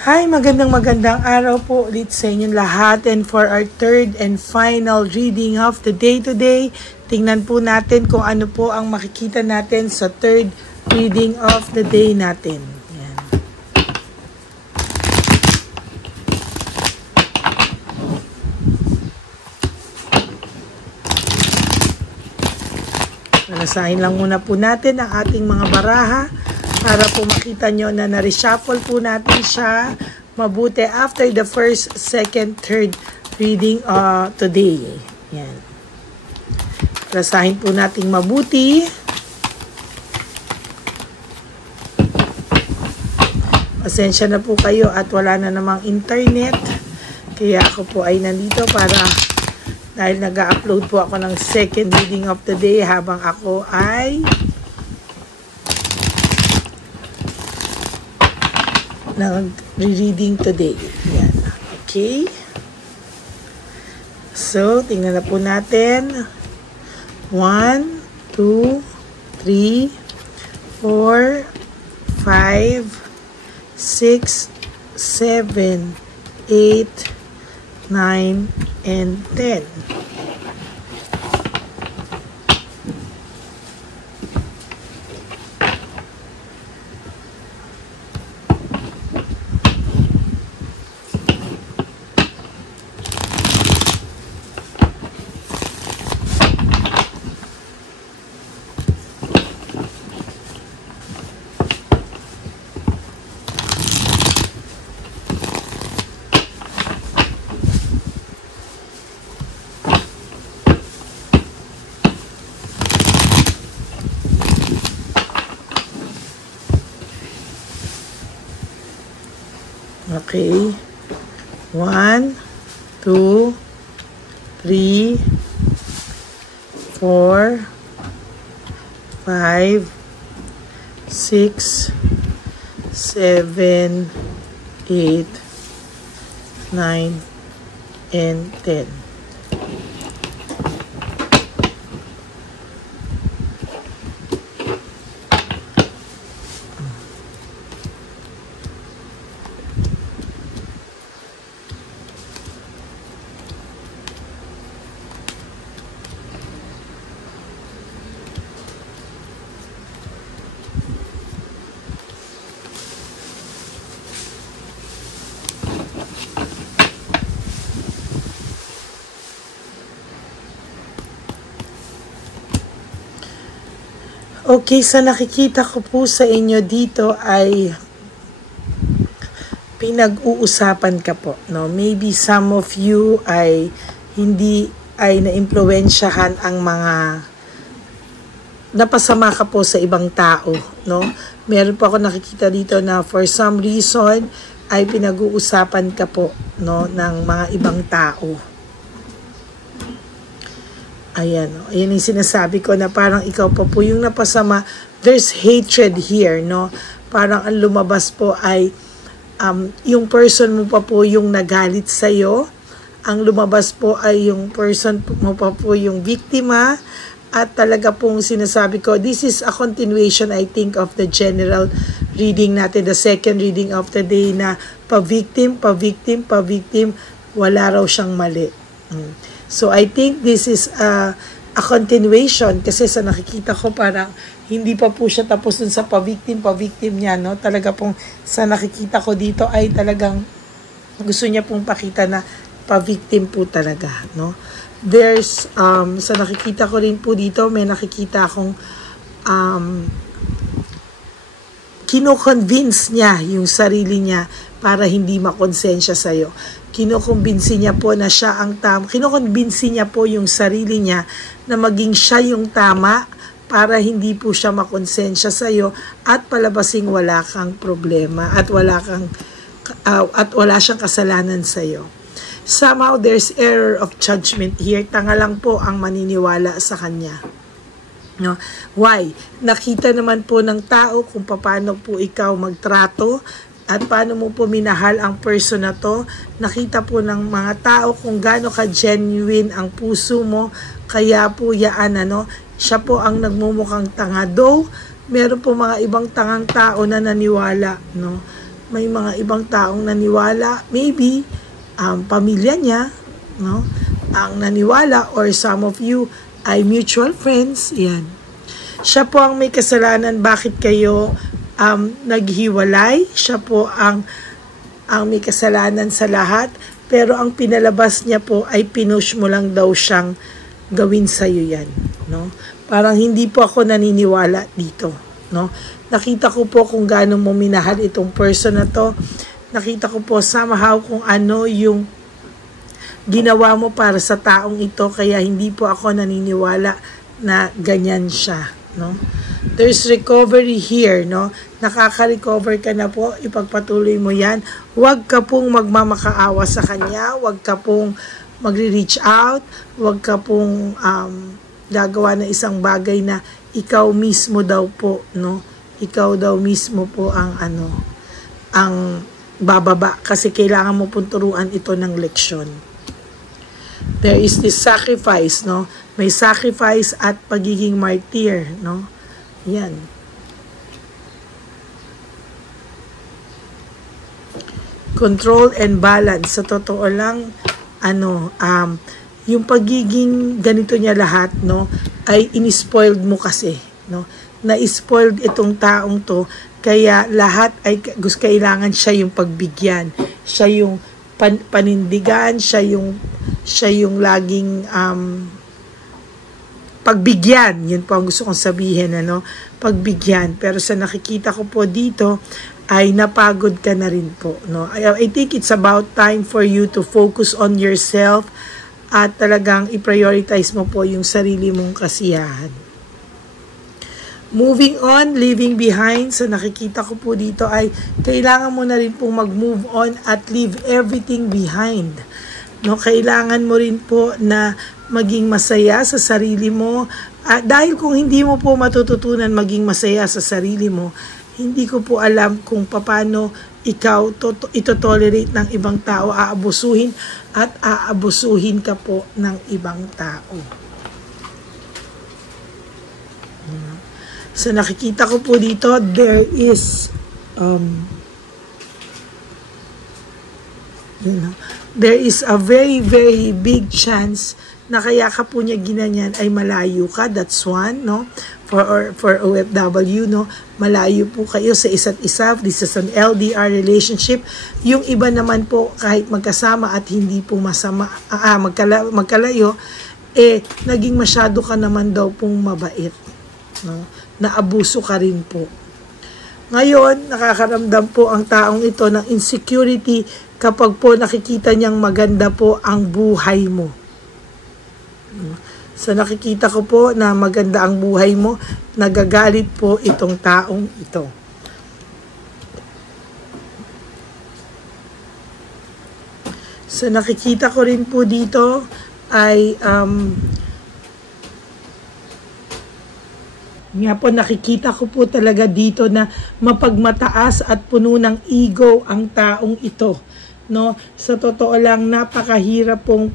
Hi, magandang araw po ulit sa inyong lahat, and for our third and final reading of the day today, tingnan po natin kung ano po ang makikita natin sa third reading of the day natin. Yan. Palasahin lang muna po natin ang ating mga baraha para po makita nyo na na-reshuffle po natin siya mabuti after the first, second, third reading today. Yan. Palasahin po natin mabuti. Pasensya na po kayo at wala na namang internet. Kaya ako po ay nandito para dahil nag-upload po ako ng second reading of the day habang ako ay nag-reading today. Yan. Okay. So, tingnan na po natin. 1, 2, 3, 4, 5, 6, 7, 8, 9, and 10. Okay. 1, 2, 3, 4, 5, 6, 7, 8, 9, and 10. Okay, sa nakikita ko po sa inyo dito ay pinag-uusapan ka po, no? Maybe some of you ay hindi ay na-impluwensyahan ang mga napasama ka po sa ibang tao, no? Meron po ako nakikita dito na for some reason ay pinag-uusapan ka po, no, ng mga ibang tao. Ayan, ayan yung sinasabi ko na parang ikaw pa po yung napasama. There's hatred here, no? Parang ang lumabas po ay yung person mo pa po yung nagalit sa'yo. Ang lumabas po ay yung person mo pa po yung biktima. At talaga pong sinasabi ko, this is a continuation, I think, of the general reading natin, the second reading of the day na pa-victim, wala raw siyang mali. So, I think this is a continuation kasi sa nakikita ko parang hindi pa po siya tapos dun sa pa-victim niya, no? Talaga pong sa nakikita ko dito ay talagang gusto niya pong pakita na pa-victim po talaga, no? There's, sa nakikita ko rin po dito, may nakikita akong kino-convince niya yung sarili niya para hindi makonsensya sa'yo. Kinokonbinsi niya po na siya ang tama. Kinokonbinsi niya po yung sarili niya na maging siya yung tama para hindi po siya makonsensya sa iyo at palabasing wala kang problema at wala siyang kasalanan sa iyo. Somehow there's error of judgment here. Tanga lang po ang maniniwala sa kanya. No? Why? Nakita naman po ng tao kung paano po ikaw magtrato at paano mo po minahal ang person na to. Nakita po ng mga tao kung gaano ka-genuine ang puso mo. Kaya po yaan, siya po ang nagmumukhang tanga. Though, meron po mga ibang tangang tao na naniwala, no? may mga ibang taong naniwala, maybe pamilya niya, no, ang naniwala, or some of you ay mutual friends. Yan, siya po ang may kasalanan bakit kayo naghiwalay. Siya po ang may kasalanan sa lahat, pero ang pinalabas niya po ay pinush mo lang daw siyang gawin sa'yo yan, no? Parang hindi po ako naniniwala dito, no? Nakita ko po kung gaano mo minahal itong person na to. Nakita ko po somehow kung ano yung ginawa mo para sa taong ito, kaya hindi po ako naniniwala na ganyan siya, no? There's recovery here, no? Nakaka-recover ka na po, ipagpatuloy mo yan. Huwag ka pong magmamakaawa sa kanya, huwag ka pong magre-reach out, huwag ka pong gagawa na isang bagay na ikaw mismo daw po, no? Ikaw daw mismo po ang ang bababa, kasi kailangan mo pong turuan ito ng leksyon. There is this sacrifice, no? May sacrifice at pagiging martyr, no? Yan. Control and balance. Sa totoo lang, yung pagiging ganito niya lahat, no, ay inispoiled mo kasi, no? Na-spoiled itong taong to, kaya lahat ay kailangan siya yung pagbigyan, siya yung panindigan, siya yung laging pagbigyan. Yun po ang gusto kong sabihin, ano? Pagbigyan. Pero sa nakikita ko po dito ay napagod ka na rin po, no? I think it's about time for you to focus on yourself at talagang i-prioritize mo po yung sarili mong kasiyahan. Moving on, leaving behind. So nakikita ko po dito ay kailangan mo na rin pong mag-move on at leave everything behind. No, kailangan mo rin po na maging masaya sa sarili mo. Dahil kung hindi mo po matututunan maging masaya sa sarili mo, hindi ko po alam kung paano ikaw ito-tolerate ng ibang tao, aabusuhin at aabusuhin ka po ng ibang tao. So nakikita ko po dito, there is there is a very very big chance na kaya ka po niya ginanyan ay malayo ka. That's one, no? For OFW, no? Malayo po kayo sa isa't isa. This is an LDR relationship. Yung iba naman po kahit magkasama at hindi po masama, magkalayo, naging masyado ka naman daw pong mabait, no? Naabuso ka rin po. Ngayon, nakakaramdam po ang taong ito ng insecurity kapag po nakikita niyang maganda po ang buhay mo. So nakikita ko po na maganda ang buhay mo, nagagalit po itong taong ito. So nakikita ko rin po dito ay nga po, nakikita ko po talaga dito na mapagmataas at puno ng ego ang taong ito, no? Sa totoo lang, napakahirap pong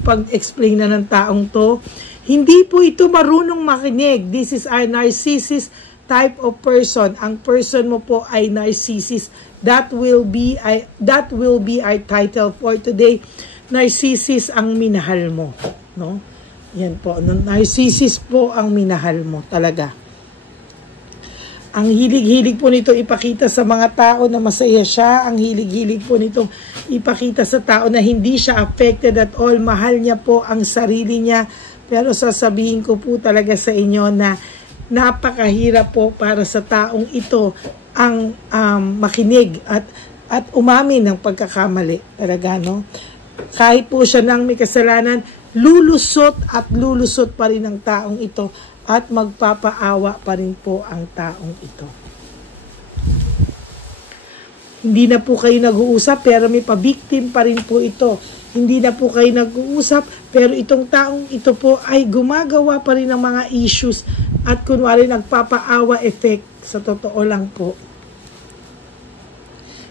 pag-explain na ng taong to. Hindi po ito marunong makinig. This is a narcissist type of person. Ang person mo po ay narcissist. That will be our title for today. Narcissist ang minahal mo, no? Yan po, narcissist po ang minahal mo talaga. Ang hilig-hilig po nito ipakita sa mga tao na masaya siya. Ang hilig-hilig po nito ipakita sa tao na hindi siya affected at all. Mahal niya po ang sarili niya. Pero sasabihin ko po talaga sa inyo na napakahirap po para sa taong ito ang makinig at umamin ng pagkakamali talaga, no? Kahit po siya nang may kasalanan, lulusot at lulusot pa rin ang taong ito at magpapaawa pa rin po ang taong ito. Hindi na po kayo nag-uusap pero may pa-victim pa rin po ito. Hindi na po kayo nag-uusap pero itong taong ito po ay gumagawa pa rin ng mga issues at kunwari nagpapaawa effect. Sa totoo lang po,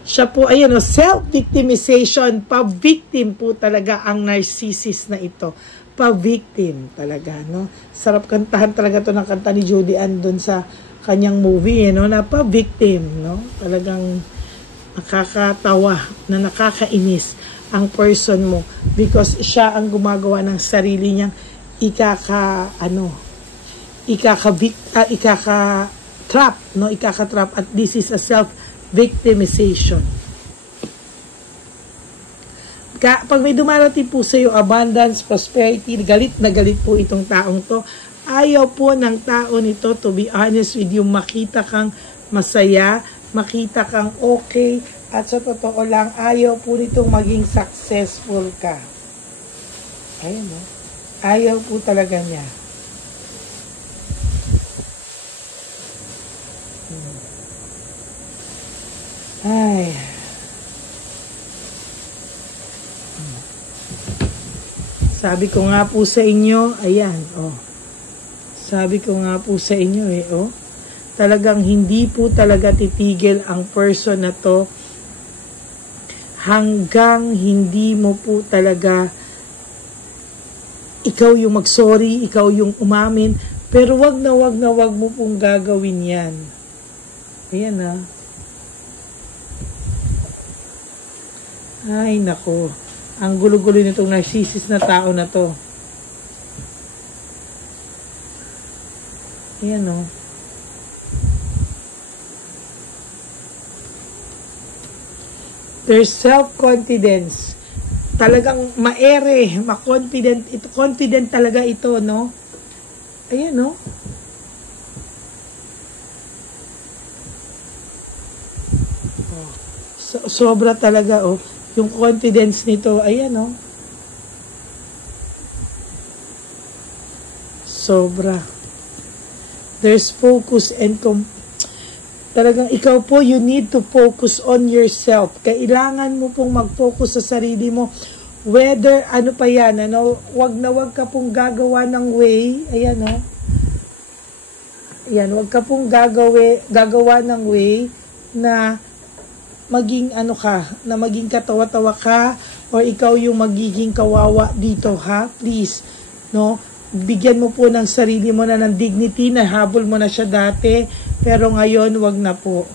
siya po, ayan o, self-victimization, pa-victim po talaga ang narcissist na ito. Pa-victim talaga, no? Sarap kantahan talaga to ng kanta ni Judy Ann doon sa kanyang movie, no? Na pa-victim, no? Talagang nakakatawa, na nakakainis ang person mo because siya ang gumagawa ng sarili niyang ikaka-trap, no? Ikaka-trap, at this is a self-victimization. Pag may dumarating po sa iyo abundance, prosperity, galit na galit po itong taong to. Ayaw po ng tao nito, to be honest with you, makita kang masaya, makita kang okay, at sa totoo lang, ayaw po nitong maging successful ka. Ayan, no? Ayaw po talaga niya. Ay. Sabi ko nga po sa inyo, ayan, oh. Sabi ko nga po sa inyo, oh. Talagang hindi po talaga titigil ang person na to hanggang hindi mo po talaga ikaw yung mag-sorry, ikaw yung umamin, pero wag na wag mo pong gagawin yan. Ayan, ah. Ay, nako. Ang gulo-gulo nitong narcissist na tao na to. Ayan, oh. There's self-confidence. Talagang maere, ma-confident. Confident talaga ito, no? Ayan, no? Oh. Sobra talaga, oh. Yung confidence nito, ayan, oh. Sobra. There's focus and talagang ikaw po, you need to focus on yourself. Kailangan mo pong mag-focus sa sarili mo. Whether, ano pa yan, ano, wag ka pong gagawa ng way. Ayan, no? Ayan, wag ka pong gagawa ng way na maging ano ka, na maging katawa-tawa ka, or ikaw yung magiging kawawa dito, ha? Please, no? Bigyan mo po ng sarili mo na ng dignity, na habol mo na siya dati, pero ngayon, wag na po.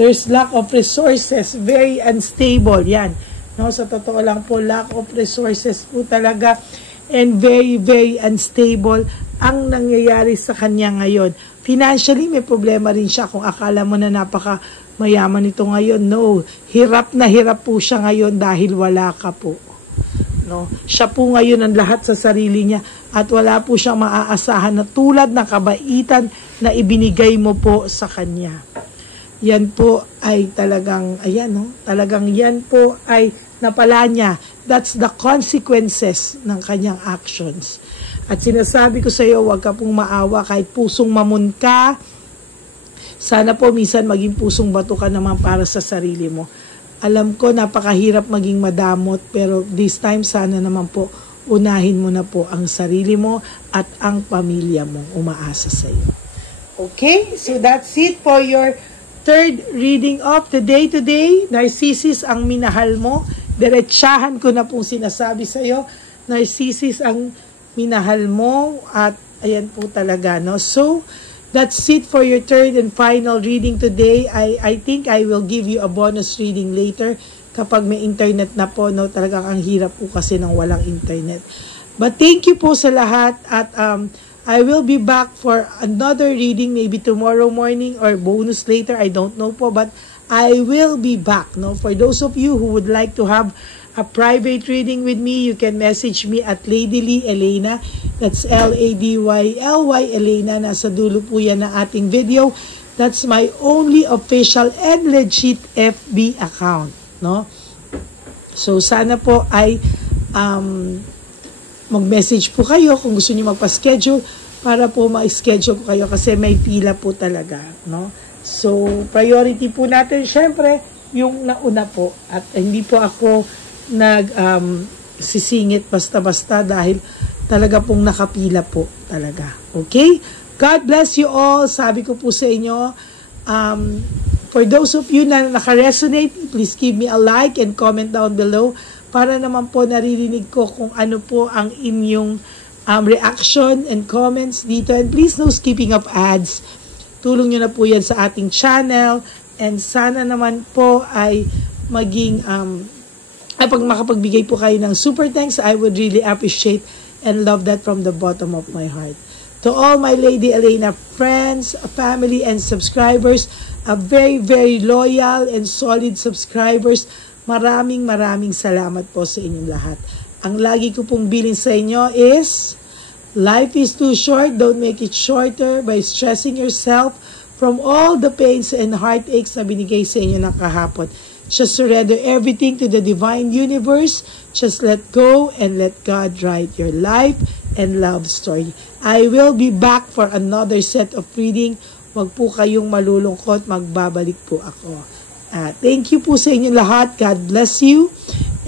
There's lack of resources, very unstable, yan. No, sa totoo lang po, lack of resources po talaga, and very, very unstable ang nangyayari sa kanya ngayon. Financially, may problema rin siya. Kung akala mo na napaka mayaman ito ngayon, no. Hirap na hirap po siya ngayon dahil wala ka po. No? Siya po ngayon ang lahat sa sarili niya at wala po siyang maaasahan na tulad ng kabaitan na ibinigay mo po sa kanya. Yan po ay talagang, ayan, no? Talagang yan po ay napala niya. That's the consequences ng kanyang actions. At sinasabi ko sa iyo, huwag ka pong maawa kahit pusong mamon ka. Sana po minsan maging pusong bato ka naman para sa sarili mo. Alam ko napakahirap maging madamot, pero this time sana naman po unahin mo na po ang sarili mo at ang pamilya mo umaasa sa iyo. Okay? So that's it for your third reading of the day today. Narcissus ang minahal mo. Diretsahan ko na pong sinasabi sa iyo. Narcissus ang minahal mo at ayan po talaga, no? So, that's it for your third and final reading today. I think I will give you a bonus reading later kapag may internet na po, no? Talagang ang hirap po kasi ng walang internet. But thank you po sa lahat at I will be back for another reading maybe tomorrow morning or bonus later. I don't know po, but I will be back, no? For those of you who would like to have a private reading with me, you can message me at Lady Lee Elena. That's Ladyly Elena. Nasa dulo po yan na ating video. That's my only official and legit FB account, no? So sana po ay mag-message po kayo kung gusto niyo magpa-schedule para po ma-schedule ko kayo kasi may pila po talaga, no? So priority po natin syempre yung nauna po at hindi po ako sisingit basta-basta dahil talaga pong nakapila po talaga. Okay? God bless you all. Sabi ko po sa inyo, for those of you na naka-resonate, please give me a like and comment down below para naman po naririnig ko kung ano po ang inyong reaction and comments dito. And please no skipping of ads. Tulong nyo na po yan sa ating channel. And sana naman po ay maging, pag makapagbigay po kayo ng super thanks, I would really appreciate and love that from the bottom of my heart. To all my Lady Elena friends, family, and subscribers, very, very loyal and solid subscribers, maraming salamat po sa inyong lahat. Ang lagi ko pong bilin sa inyo is, life is too short, don't make it shorter by stressing yourself from all the pains and heartaches na binigay sa inyo ng kahapon. Just surrender everything to the divine universe. Just let go and let God write your life and love story. I will be back for another set of reading. Wag po kayong malulungkot, magbabalik po ako. Thank you po sa inyo lahat. God bless you.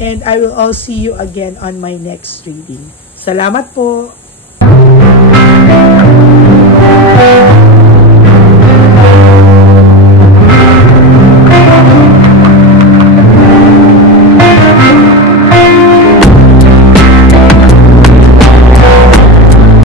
And I will all see you again on my next reading. Salamat po.